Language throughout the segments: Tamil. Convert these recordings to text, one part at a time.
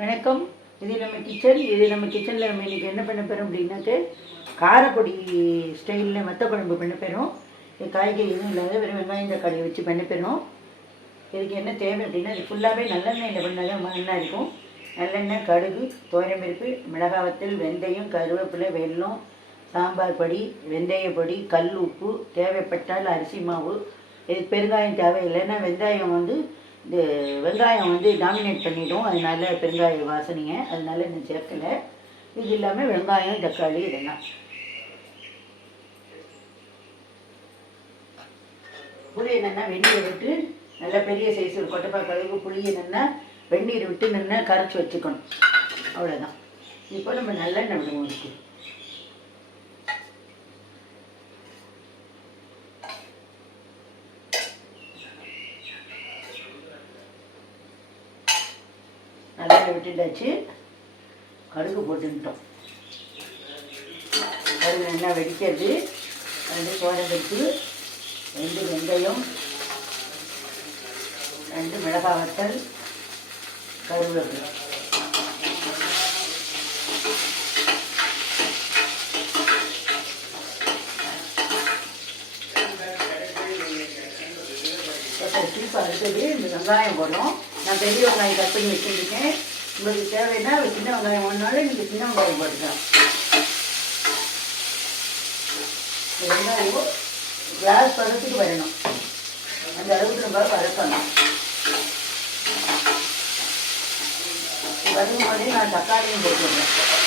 வணக்கம். இது நம்ம கிச்சன் இது நம்ம கிச்சனில் நம்ம இன்றைக்கி என்ன பண்ண போகிறோம் அப்படின்னாக்க காரப்பொடி ஸ்டைலில் மத்த குழம்பு பண்ண போகிறோம் இது காய்கறி எதுவும் இல்லாத வெறும் வெங்காயம் தக்காளி வச்சு பண்ண போகிறோம் இதுக்கு என்ன தேவை அப்படின்னா இது ஃபுல்லாகவே நல்லெண்ணெயில் பண்ணால் தான் நல்லா இருக்கும். நல்லெண்ணெய் கடுகு தோரம்பருப்பு மிளகா வத்தல் வெந்தயம் கருவேப்பிலை வெல்லம் சாம்பார் பொடி வெந்தய பொடி கல் உப்பு தேவைப்பட்டால் அரிசி மாவு. இதுக்கு பெருங்காயம் தேவை இல்லைன்னா வெங்காயம் வந்து இந்த வெங்காயம் வந்து டாமினேட் பண்ணிடும். அதனால பெருங்காய வாசனைங்க. அதனால இந்த சேர்க்கலை. இது இல்லாமல் வெங்காயம் தக்காளி இதெல்லாம். புளி என்னென்னா வெந்நீரை விட்டு நல்லா பெரிய சைஸ் ஒரு கொட்டைப்பா கழுவு புளி என்னென்னா வெந்நீர் விட்டு நின்று கரைச்சி வச்சுக்கணும். அவ்வளோதான் இப்போ நம்ம நல்லெண்ணெய் விடுவோம் விட்டுட்டாச்சு. கடுகு போட்டுட்டோம் கடுகு நல்லா வெடிக்கிறது. ரெண்டு சோளப்பருப்பு ரெண்டு வெந்தயம் ரெண்டு மிளகாய் வத்தல் கருவேப்பிலை. இப்போ அடுத்தது இந்த வெங்காயம் போடுறோம். நான் பெரிய வெங்காயம் கட் பண்ணி வச்சுருக்கேன். உங்களுக்கு தேவைன்னா சின்ன வெங்காயம் ஒன்றாலே நீங்கள் சின்ன வெங்காயம் போட்டுக்கலாம். வெங்காயம் கிளாஸ் பதத்துக்கு வரணும். அந்த அளவுக்கு நம்ம வதக்கணும் வதக்கும் போதே நான் தக்காளியும் போட்டுருவேன்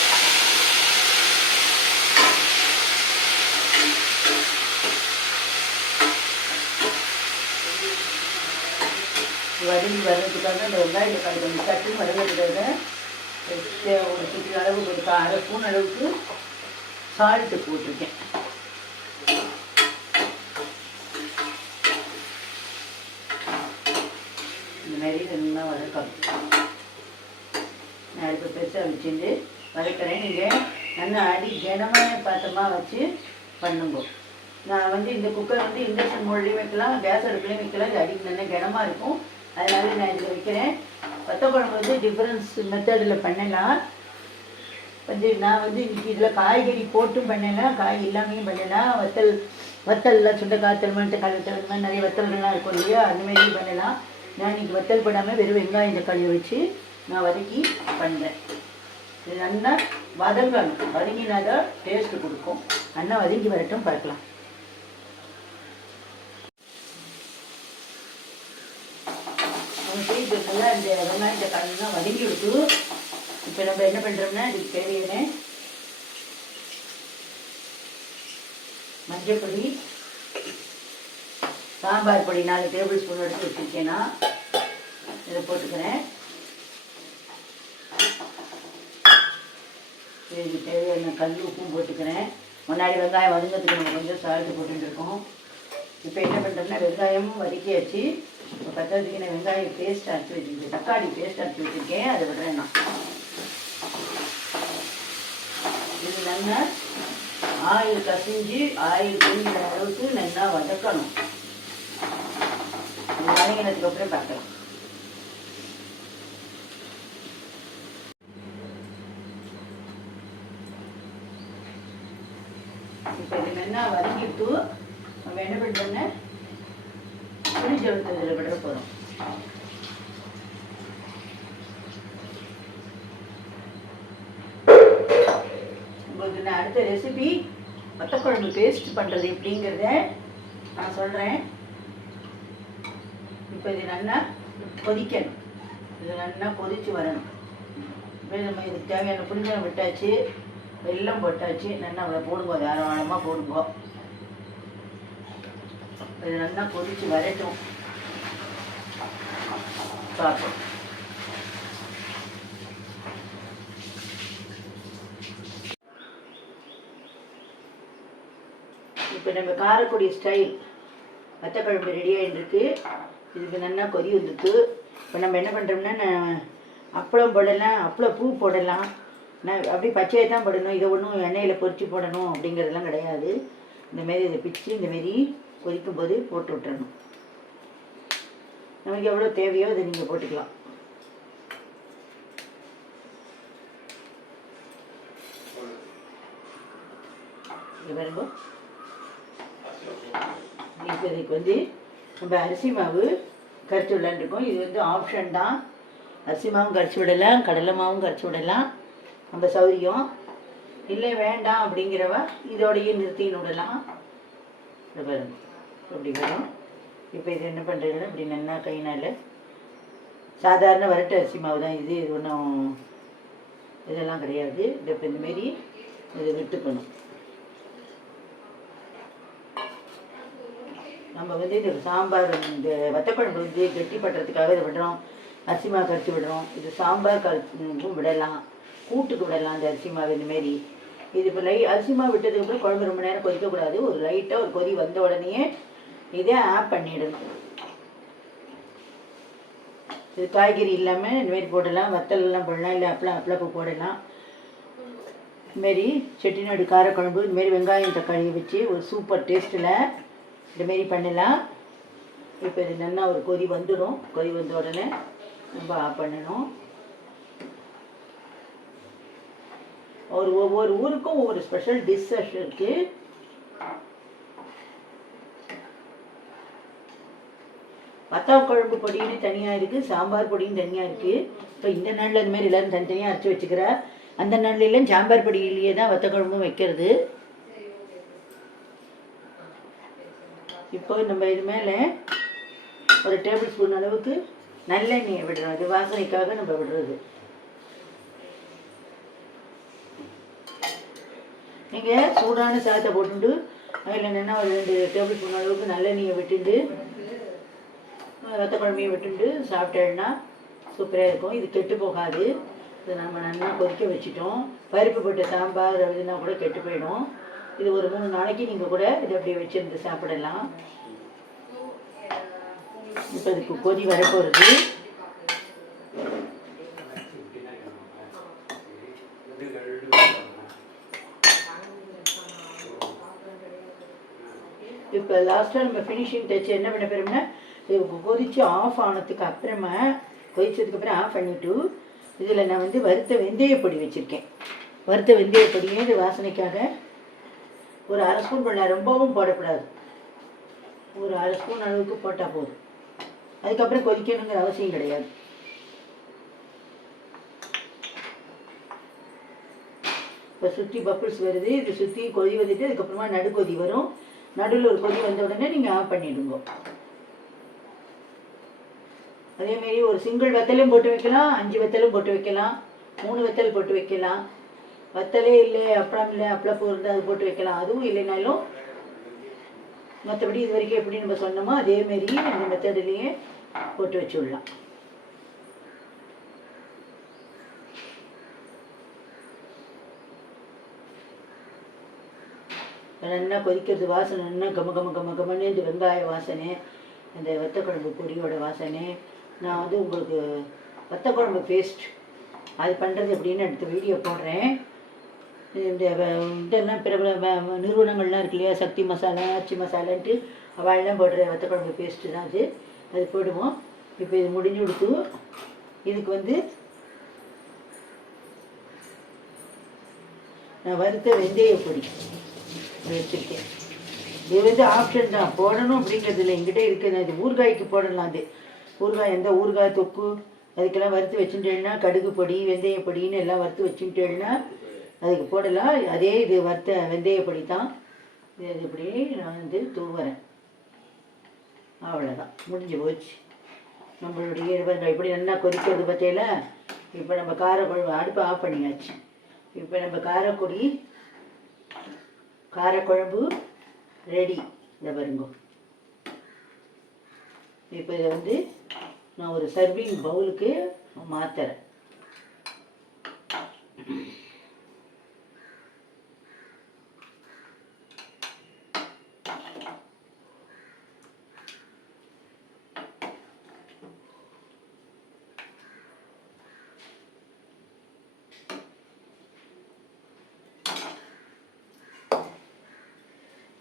வதங்கி வர்றதுக்காக அந்த வெங்காயம் தக்காளி கொஞ்சம் தட்டு வதங்கிறதுக்காக ஒரு சுற்றி அளவுக்கு ஒரு அரை ஸ்பூன் அளவுக்கு சால்ட்டு போட்டிருக்கேன். இந்த மாதிரி நல்லா வதக்கணும். நான் அடுப்பு பெருசாக வச்சுட்டு வதக்கிறேன். நீங்கள் நல்லா அடி கனமான பாத்திரமாக வச்சு பண்ணுங்க. நான் வந்து இந்த குக்கர் வந்து இண்டக்ஷன் மோட்லேயும் வைக்கலாம் கேஸ் அடுப்புலையும் வைக்கலாம். இது அடிக்கு நல்லா கனமாக இருக்கும். அதனால நான் இதில் வைக்கிறேன். வத்த குழம்பு வந்து டிஃப்ரென்ஸ் மெத்தடில் பண்ணலாம். வந்து நான் வந்து இன்னைக்கு இதில் காய்கறி போட்டும் பண்ணலாம். காய் இல்லாமையும் பண்ணலாம். வத்தல் வத்தல்லாம் சுண்டைக்காய் தெல்மண்ட்டு கழுத்தல் இந்த மாதிரி நிறைய வத்தல்கள்லாம் இருக்கும் இல்லையா? அந்த மாதிரியும் பண்ணலாம். நான் இன்னைக்கு வத்தல் பண்ணாமல் வெறும் வெங்காயம் தக்காளியை வச்சு நான் வதக்கி பண்ணுறேன் இது நல்லா வதங்கணும். வதங்கினா தான் டேஸ்ட்டு கொடுக்கும். அண்ணா வதங்கி வரட்டும் பார்க்கலாம். அவங்க செய்து நல்லா இந்த வெங்காயம் தான் வதங்கி விட்டு இப்போ நம்ம என்ன பண்ணுறோம்னா இதுக்கு தேவையான மஞ்சள் பொடி சாம்பார் பொடி நாலு டேபிள் ஸ்பூன் எடுத்து வச்சுருக்கேன்னா இதை போட்டுக்கிறேன். இதுக்கு தேவையான கல் உப்பும் போட்டுக்கிறேன். முன்னாடி வெங்காயம் வதங்கிறதுக்கு நம்ம கொஞ்சம் சால்ட்டு போட்டுருக்கோம் இப்போ என்ன பண்ணுறோம்னா வெங்காயமும் வதக்கியாச்சு. இப்போ பத்ததுக்கு நான் வெங்காயம் பேஸ்ட் அரைச்சி வச்சுருக்கேன் தக்காளி பேஸ்ட் அரைச்சி வச்சுருக்கேன் அதை விடுறேன் நான். இது நல்லா ஆயில் கசிஞ்சு ஆயில் புரிஞ்சுற அளவுக்கு நல்லா வதக்கணும். வதங்கினதுக்கு அப்புறம் பார்க்கலாம். இப்போ இது நல்லா வதங்கிட்டு நம்ம என்ன பண்ணுறோம்னா புளி இதில் விட போகிறோம் உங்களுக்கு நான் அடுத்த ரெசிபி வத்தக்குழம்பு பேஸ்ட் பண்ணுறது எப்படிங்கிறத நான் சொல்கிறேன் இப்போ இது நல்லா கொதிக்கணும். இது நல்லா கொதித்து வரணும். இப்போ நம்ம இதுக்கு தேவையான புளிஞ்சலம் விட்டாச்சு வெள்ளம் போட்டாச்சு நல்லா போடுவோம் போடுங்க தாராளமாக போடுவோம் இது நல்லா கொதித்து வரட்டும். பார்ப்போம். இப்போ நம்ம காரக்குடி ஸ்டைல் வத்தக்குழம்பு ரெடியாகிட்டுருக்கு இதுக்கு நல்லா கொதி வந்துட்டு இப்போ நம்ம என்ன பண்ணுறோம்னா அப்பளம் போடலாம் அப்பளம் பூ போடலாம். நான் அப்படியே பச்சையை தான் போடணும். இதை ஒன்றும் எண்ணெயில் பொறிச்சு போடணும் அப்படிங்கிறதெல்லாம் கிடையாது. இந்தமாரி இதை பிச்சு இந்தமாரி கொதிக்கும் போது போட்டு விட்டுறணும். நமக்கு எவ்வளோ தேவையோ அதை நீங்கள் போட்டுக்கலாம். பாருங்க. இப்போ இதுக்கு வந்து நம்ம அரிசி மாவு கரைச்சி விடலான்ருக்கோம். இது வந்து ஆப்ஷன் தான். அரிசி மாவும் கரைச்சி விடலாம் கடலை மாவும் கரைச்சி விடலாம். நம்ம சௌரியம். இல்லை வேண்டாம் அப்படிங்கிறவ இதோடையே நிறுத்தின்னு விடலாம். அப்படி பாருங்க. வரும். இப்போ இது என்ன பண்ணுறதுன்னா இப்படி நல்லா கைனால் சாதாரண வரட்டு அரிசி மாவு தான். இது இது ஒன்றும் இதெல்லாம் கிடையாது. இப்போ இந்தமாரி இதை விட்டுக்கணும். நம்ம வந்து இது சாம்பார் இந்த வத்தக்குழம்பு வந்து கெட்டி பண்ணுறதுக்காக இதை விடுறோம். அரிசிமா கரைச்சி விடுறோம். இது சாம்பார் கரைச்சும் விடலாம். கூட்டுக்கு விடலாம் இந்த அரிசி மாவு இந்தமாரி இது இப்போ லை அரிசிமா விட்டதுக்கப்புறம் விட்டதுக்கு குழம்பு ரொம்ப நேரம் கொதிக்கக்கூடாது ஒரு லைட்டாக ஒரு கொதி வந்த உடனேயே இதை ஆப் பண்ணிடணும். இது காய்கறி இல்லாமல் இந்தமாரி போடலாம். வத்தலெல்லாம் போடலாம். இல்லை அப்பளம் அப்பளப்பு போடலாம். இதுமாரி செட்டிநாடு காரக்குழம்பு இதுமாரி வெங்காயம் தக்காளி வச்சு ஒரு சூப்பர் டேஸ்ட்டில் இதுமாரி பண்ணலாம். இப்போ இது நல்லா ஒரு கொதி வந்துடும் கொதி வந்த உடனே நம்ம ஆஃப் பண்ணணும். ஒரு ஒவ்வொரு ஊருக்கும் ஒவ்வொரு ஸ்பெஷல் டிஷ்ஷஸ் இருக்குது வத்தா குழம்பு பொடின்னு தனியாக இருக்குது சாம்பார் பொடின்னு தனியாக இருக்குது இப்போ இந்த நாளில் அது மாதிரி எல்லோரும் தனித்தனியாக அரைச்சி வச்சுக்கிறா. அந்த நாள்லாம் சாம்பார் பொடியிலேயே தான் வத்த குழம்பும் வைக்கிறது. இப்போ நம்ம இது மேலே ஒரு டேபிள் ஸ்பூன் அளவுக்கு நல்லெண்ணெயை விடுறோம் அது வாசனைக்காக நம்ம விடுறது. நீங்கள் சூடான சாதத்தை போட்டுண்டு அதில் என்னென்னா ஒரு ரெண்டு டேபிள் ஸ்பூன் அளவுக்கு நல்லெண்ணெயை விட்டுண்டு ரத்த குழம்பையும் விட்டுண்டு சாப்பிட்டேன்னா சூப்பராக இருக்கும். இது கெட்டு போகாது. இது நம்ம நல்லா கொதிக்க வச்சுட்டோம். பருப்பு போட்ட சாம்பார் அப்படின்னா கூட கெட்டு போயிடும். இது ஒரு மூணு நாளைக்கு நீங்கள் கூட இதை அப்படியே வச்சுருந்து சாப்பிடலாம். இப்போ இதுக்கு கொதி வரப்போகிறது இப்போ லாஸ்ட்டாக நம்ம ஃபினிஷிங் டச் என்ன பண்ண போகிறோம்னா இது கொதித்து ஆஃப் ஆனதுக்கு அப்புறமா கொதிச்சதுக்கு அப்புறம் ஆஃப் பண்ணிவிட்டு இதில் நான் வந்து வறுத்த வெந்தய பொடி வச்சுருக்கேன். வறுத்த வெந்தய பொடியே இது வாசனைக்காக ஒரு அரை ஸ்பூன் பண்ண ரொம்பவும் போடக்கூடாது. ஒரு அரை ஸ்பூன் அளவுக்கு போட்டால் போதும். அதுக்கப்புறம் கொதிக்கணுங்கிற அவசியம் கிடையாது. இப்போ சுற்றி பப்புள்ஸ் வருது இது சுற்றி கொதி வந்துட்டு அதுக்கப்புறமா நடுக்கொதி வரும். நடுவில் ஒரு கொதி வந்த உடனே நீங்கள் ஆஃப் பண்ணிவிடுங்க அதேமாரி ஒரு சிங்கிள் வெத்தலையும் போட்டு வைக்கலாம் அஞ்சு வெத்தலும் போட்டு வைக்கலாம் மூணு வெத்தல் போட்டு வைக்கலாம். வத்தலே இல்லை அப்பளம் இல்லை அப்பளப்பூ இருந்தால் அது போட்டு வைக்கலாம். அதுவும் இல்லைனாலும் மற்றபடி இது வரைக்கும் எப்படி நம்ம சொன்னோமோ அதேமாரி அந்த மெத்தட்லேயே போட்டு வச்சு விடலாம் நல்லா கொதிக்கிறது வாசனை நல்லா கம கம கம கமன்னு இந்த வெங்காய வாசனை இந்த வத்தக்குழம்பு பொடியோட வாசனை. நான் வந்து உங்களுக்கு வத்தக்குழம்பு பேஸ்ட் அது பண்ணுறது எப்படின்னு அடுத்த வீடியோ போடுறேன். இதெல்லாம் பிற நிறுவனங்கள்லாம் இருக்கு இல்லையா? சக்தி மசாலா ஆச்சி மசாலான்ட்டு அவள்லாம் போடுற வத்தக்குழம்பு பேஸ்ட்டு தான் அது. அது போடுவோம். இப்போ இது முடிஞ்சு கொடுத்து இதுக்கு வந்து நான் வறுத்த வெந்தய பொடி இது வச்சுருக்கேன். இது வந்து ஆப்ஷன் தான். போடணும் அப்படிங்கிறது இல்லை. எங்கிட்ட இருக்குது. இது ஊறுகாய்க்கு போடலாம் அது. ஊறுகாய் எந்த ஊறுகாய் தொக்கு அதுக்கெல்லாம் வறுத்து வச்சுட்டேன்னா கடுகு பொடி வெந்தய பொடின்னு எல்லாம் வறுத்து வச்சுட்டேன்னா அதுக்கு போடலாம். அதே இது வறுத்த வெந்தயப்படி தான். இது இப்படி நான் வந்து தூவுறேன். அவ்வளோதான் முடிஞ்சு போச்சு. நம்மளுடைய பாருங்க இப்படி நல்லா கொதிக்கிறது பற்றியில இப்போ நம்ம காரக்குழம்பு அடுப்பை ஆஃப் பண்ணியாச்சு. இப்போ நம்ம காரக்குடி காரக்குழம்பு ரெடி இந்த பாருங்க. இப்போ இதை வந்து நான் ஒரு சர்விங் பவுலுக்கு மாற்றுறேன்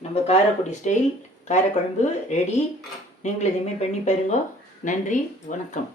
நம்ம காரக்குடி ஸ்டைல் காரக்குழம்பு ரெடி நீங்களும் இதுமாரி பண்ணி பாருங்க. நன்றி வணக்கம்.